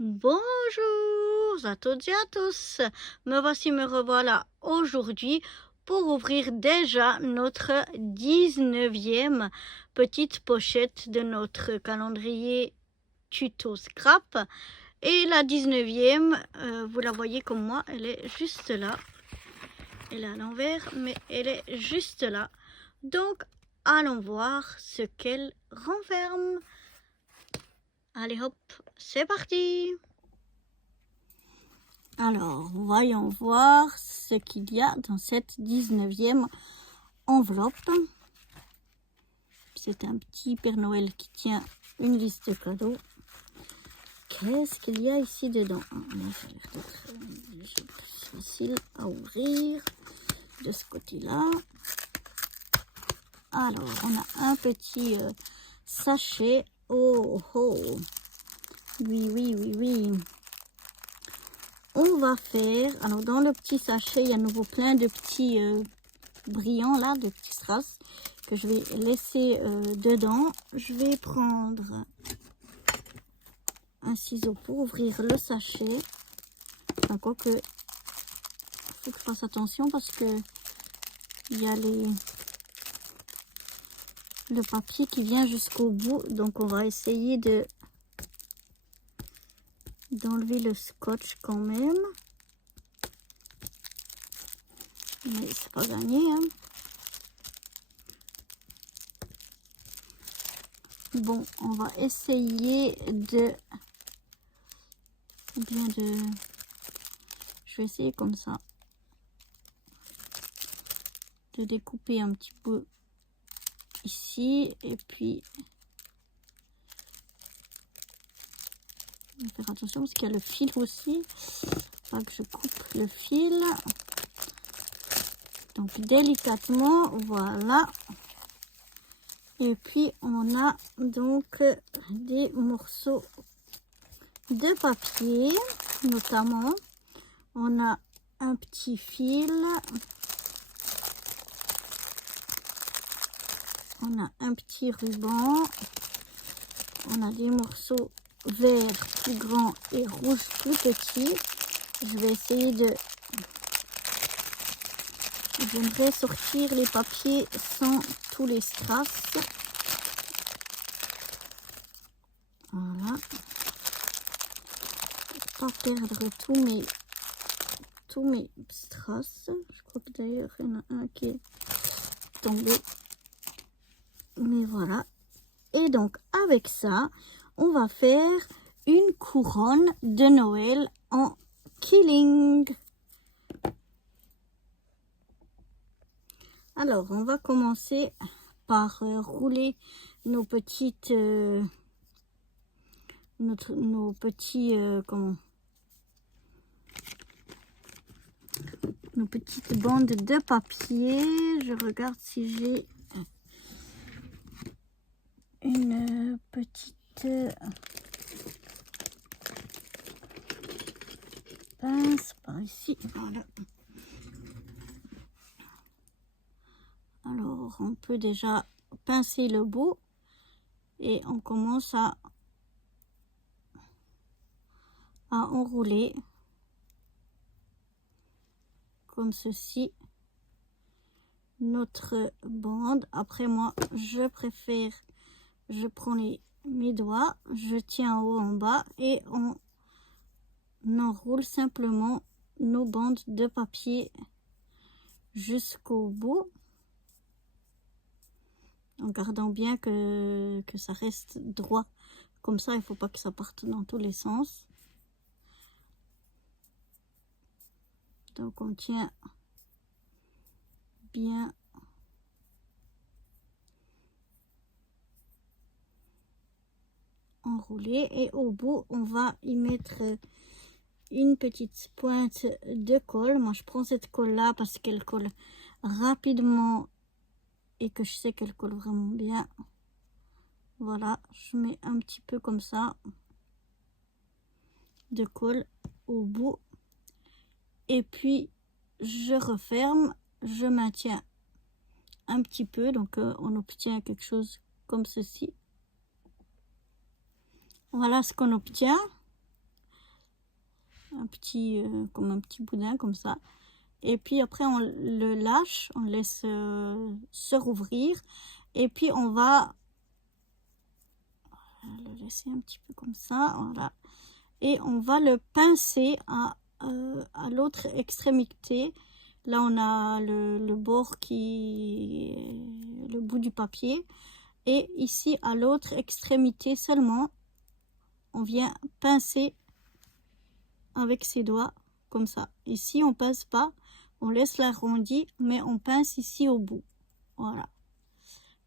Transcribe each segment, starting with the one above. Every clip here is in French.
Bonjour à toutes et à tous. Me revoilà aujourd'hui pour ouvrir déjà notre 19e petite pochette de notre calendrier tuto scrap. Et la 19e, vous la voyez comme moi, elle est juste là. Elle est à l'envers, mais elle est juste là. Donc, allons voir ce qu'elle renferme. Allez hop, c'est parti! Alors, voyons voir ce qu'il y a dans cette 19e enveloppe. C'est un petit Père Noël qui tient une liste de cadeaux. Qu'est-ce qu'il y a ici dedans? Là, ça a l'air d'être facile à ouvrir de ce côté-là. Alors, on a un petit sachet. Oh, oh! Oui, oui, oui, oui. On va faire, alors dans le petit sachet, il y a à nouveau plein de petits brillants là, de petits strass que je vais laisser dedans. Je vais prendre un ciseau pour ouvrir le sachet. Enfin, quoique, il faut que je fasse attention parce que il y a le papier qui vient jusqu'au bout. Donc on va essayer d'enlever le scotch quand même. Mais c'est pas gagné, hein. Bon, on va essayer je vais essayer comme ça, de découper un petit peu ici, et puis je vais faire attention parce qu'il y a le fil aussi, pas que je coupe le fil. Donc délicatement, voilà. Et puis on a donc des morceaux de papier, notamment on a un petit fil, on a un petit ruban, on a des morceaux verts plus grands et rouges plus petits. Je vais essayer j'aimerais sortir les papiers sans tous les strass. Voilà. Pour pas perdre tous mes strass. Je crois que d'ailleurs il y en a un qui est tombé. Mais voilà. Et donc avec ça, on va faire une couronne de Noël en killing. Alors, on va commencer par rouler nos petites nos petites bandes de papier. Je regarde si j'ai une petite pince par ici. Voilà. Alors, on peut déjà pincer le bout et on commence à enrouler comme ceci notre bande. Après, moi, je prends mes doigts, je tiens en haut, en bas et on enroule simplement nos bandes de papier jusqu'au bout, en gardant bien que ça reste droit. Comme ça, il ne faut pas que ça parte dans tous les sens. Donc on tient bien enroulé et au bout on va y mettre une petite pointe de colle. Moi je prends cette colle là parce qu'elle colle rapidement et que je sais qu'elle colle vraiment bien. Voilà, je mets un petit peu comme ça de colle au bout et puis je referme, je maintiens un petit peu, donc on obtient quelque chose comme ceci. Voilà ce qu'on obtient. comme un petit boudin comme ça. Et puis après on le lâche, on laisse se rouvrir. Et puis on va le laisser un petit peu comme ça, voilà. Et on va le pincer à l'autre extrémité. Là on a le bord le bout du papier. Et ici à l'autre extrémité seulement, on vient pincer avec ses doigts comme ça. Ici on pince pas, on laisse l'arrondi, mais on pince ici au bout, voilà.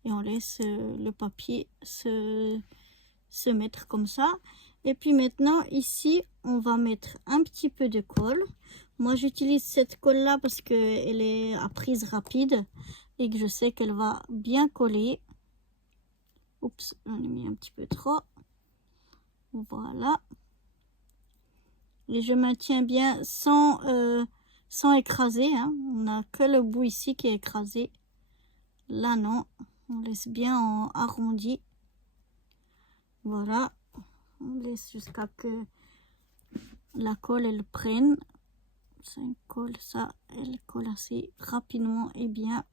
Et on laisse le papier se mettre comme ça. Et puis maintenant ici on va mettre un petit peu de colle. Moi j'utilise cette colle là parce que elle est à prise rapide et que je sais qu'elle va bien coller. Oups, j'en ai mis un petit peu trop, voilà. Et je maintiens bien sans écraser, hein. On n'a que le bout ici qui est écrasé. Là non, on laisse bien en arrondi, voilà. On laisse jusqu'à que la colle elle prenne. Ça colle, ça elle colle assez rapidement et bien.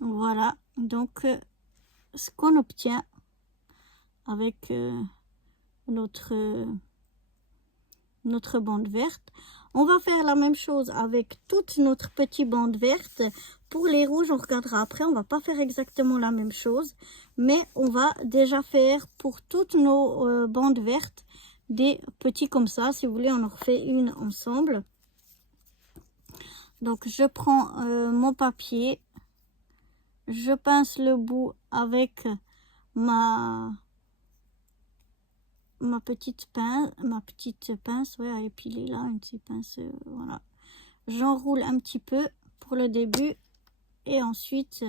Voilà donc ce qu'on obtient avec notre bande verte. On va faire la même chose avec toute notre petite bande verte. Pour les rouges, on regardera après. On va pas faire exactement la même chose, mais on va déjà faire pour toutes nos bandes vertes des petits comme ça. Si vous voulez, on en refait une ensemble. Donc je prends mon papier, je pince le bout avec ma petite pince, ouais, à épiler là, une petite pince, voilà. J'enroule un petit peu pour le début et ensuite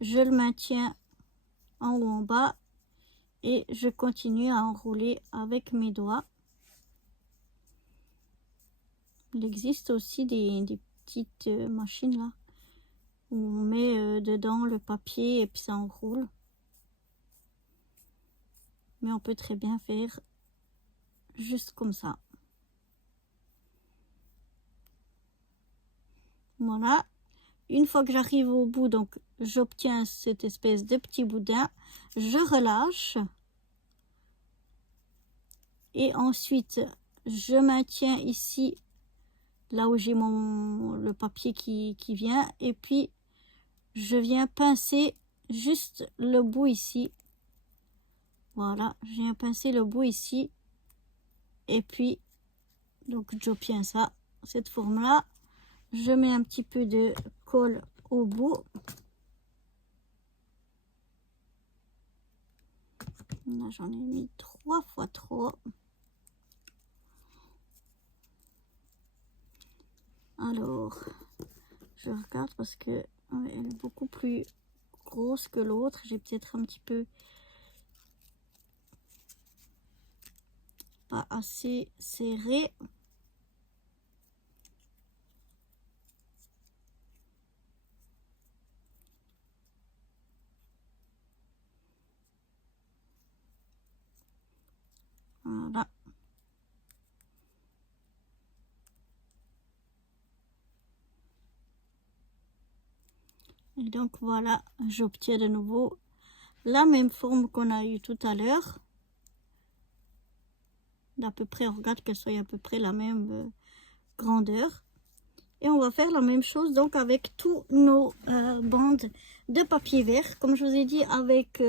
je le maintiens en haut en bas et je continue à enrouler avec mes doigts. Il existe aussi des petites machines là où on met dedans le papier et puis ça enroule. Mais on peut très bien faire juste comme ça. Voilà. Une fois que j'arrive au bout, donc j'obtiens cette espèce de petit boudin, je relâche. Et ensuite, je maintiens ici, là où j'ai le papier qui vient. Et puis, je viens pincer juste le bout ici. Voilà, je viens pincer le bout ici. Et puis, donc j'obtiens ça, cette forme-là. Je mets un petit peu de colle au bout. Là, j'en ai mis 3 fois trop. Alors, je regarde parce que elle est beaucoup plus grosse que l'autre. J'ai peut-être un petit peu pas assez serré. Voilà. Et donc voilà, j'obtiens de nouveau la même forme qu'on a eu tout à l'heure. D'à peu près, on regarde qu'elle soit à peu près la même grandeur. Et on va faire la même chose donc avec tous nos bandes de papier vert. Comme je vous ai dit, avec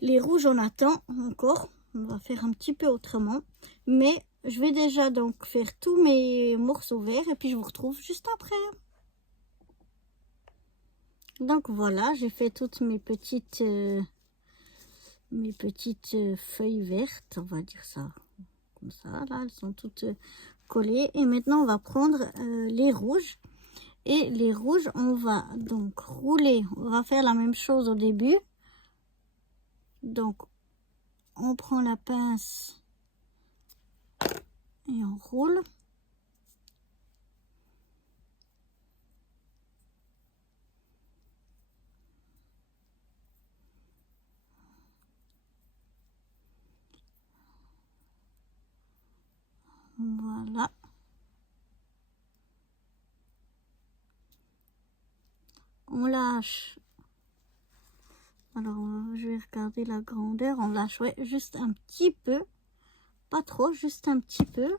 les rouges, on attend encore. On va faire un petit peu autrement. Mais je vais déjà donc faire tous mes morceaux verts et puis je vous retrouve juste après. Donc voilà, j'ai fait toutes mes petites feuilles vertes, on va dire ça comme ça. Là, elles sont toutes collées. Et maintenant, on va prendre les rouges. Et les rouges, on va donc rouler. On va faire la même chose au début. Donc, on prend la pince et on roule. Voilà. On lâche. Alors, je vais regarder la grandeur. On lâche, ouais, juste un petit peu. Pas trop, juste un petit peu.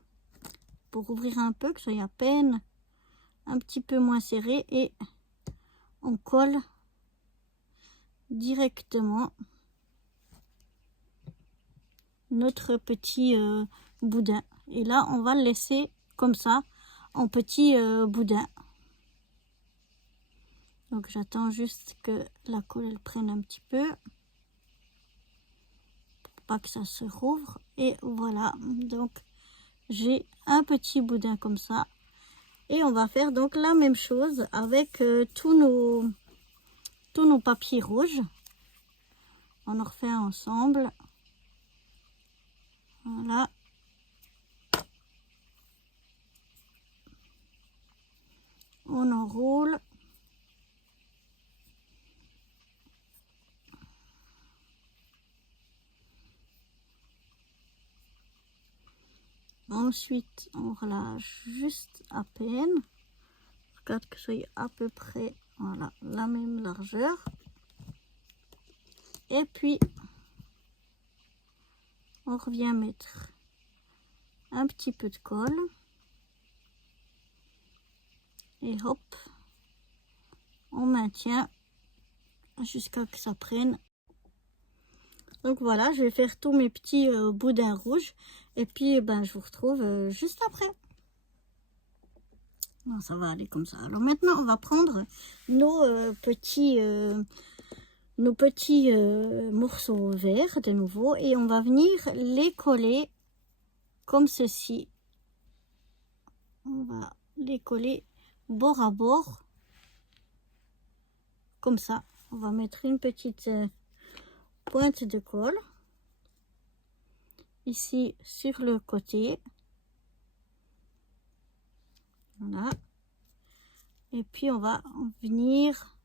Pour ouvrir un peu, que ce soit à peine un petit peu moins serré. Et on colle directement notre petit boudin. Et là, on va le laisser comme ça, en petit boudin. Donc, j'attends juste que la colle, elle prenne un petit peu. Pour pas que ça se rouvre. Et voilà. Donc, j'ai un petit boudin comme ça. Et on va faire donc la même chose avec tous nos papiers rouges. On en refait ensemble. Voilà. On enroule. Ensuite, on relâche juste à peine. Regarde que ce soit à peu près, voilà, la même largeur. Et puis, on revient mettre un petit peu de colle. Et hop, on maintient jusqu'à que ça prenne. Donc voilà, je vais faire tous mes petits boudins rouges. Et puis, ben, je vous retrouve juste après. Bon, ça va aller comme ça. Alors maintenant, on va prendre nos petits morceaux verts de nouveau. Et on va venir les coller comme ceci. On va les coller bord à bord. Comme ça. On va mettre une petite pointe de colle. Ici, sur le côté. Voilà. Et puis, on va venir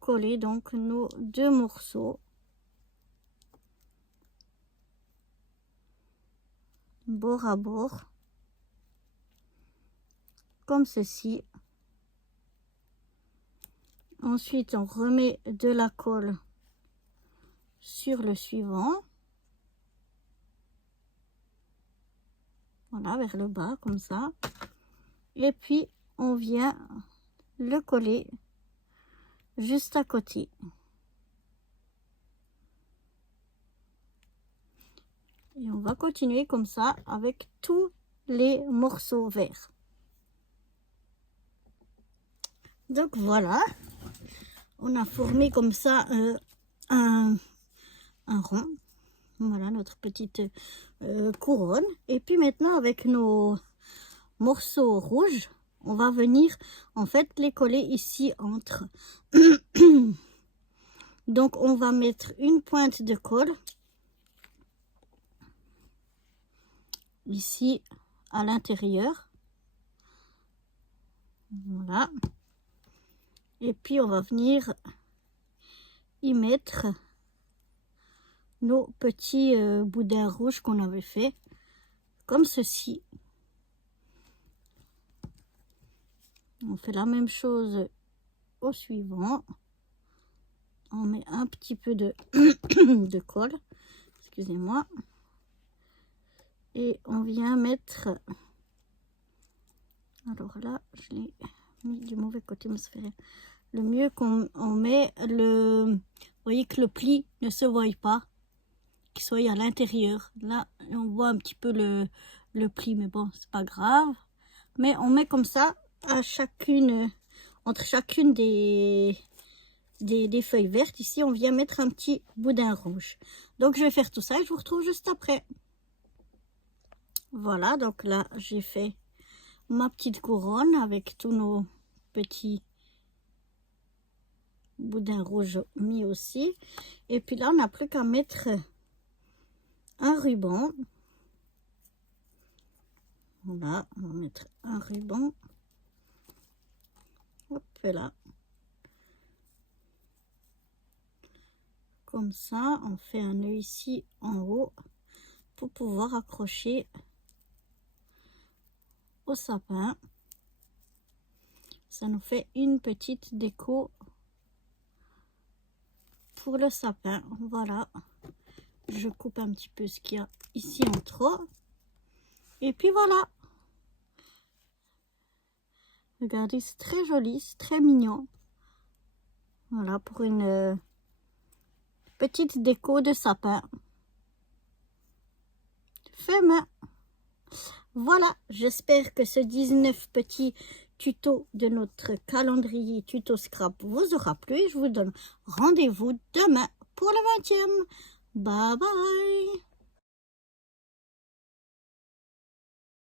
coller donc nos deux morceaux. Bord à bord. Comme ceci. Ensuite, on remet de la colle sur le suivant. Voilà, vers le bas, comme ça. Et puis, on vient le coller juste à côté. Et on va continuer comme ça avec tous les morceaux verts. Donc voilà, on a formé comme ça un rond. Voilà notre petite couronne. Et puis maintenant avec nos morceaux rouges, on va venir en fait les coller ici entre. Donc on va mettre une pointe de colle ici à l'intérieur. Voilà. Et puis on va venir y mettre nos petits boudins rouges qu'on avait fait comme ceci. On fait la même chose au suivant. On met un petit peu de, de colle, excusez-moi, et on vient mettre, alors là je l'ai mis du mauvais côté, mais ça fait rien. Le mieux qu'on met le, vous voyez que le pli ne se voit pas, qu'il soit à l'intérieur. Là on voit un petit peu le pli, mais bon c'est pas grave. Mais on met comme ça à chacune, entre chacune des feuilles vertes. Ici on vient mettre un petit boudin rouge. Donc je vais faire tout ça et je vous retrouve juste après. Voilà, donc là j'ai fait ma petite couronne avec tous nos petits boudins rouges mis aussi. Et puis là on n'a plus qu'à mettre un ruban. Voilà, on va mettre un ruban. Hop là. Comme ça, on fait un nœud ici en haut. pour pouvoir accrocher au sapin. Ça nous fait une petite déco pour le sapin. Voilà, je coupe un petit peu ce qu'il y a ici en trop. Et puis voilà. Regardez, c'est très joli, c'est très mignon. Voilà, pour une petite déco de sapin. Fait main. Voilà, j'espère que ce 19 petits tutos de notre calendrier tuto scrap vous aura plu. Je vous donne rendez-vous demain pour le 20e. Bye bye.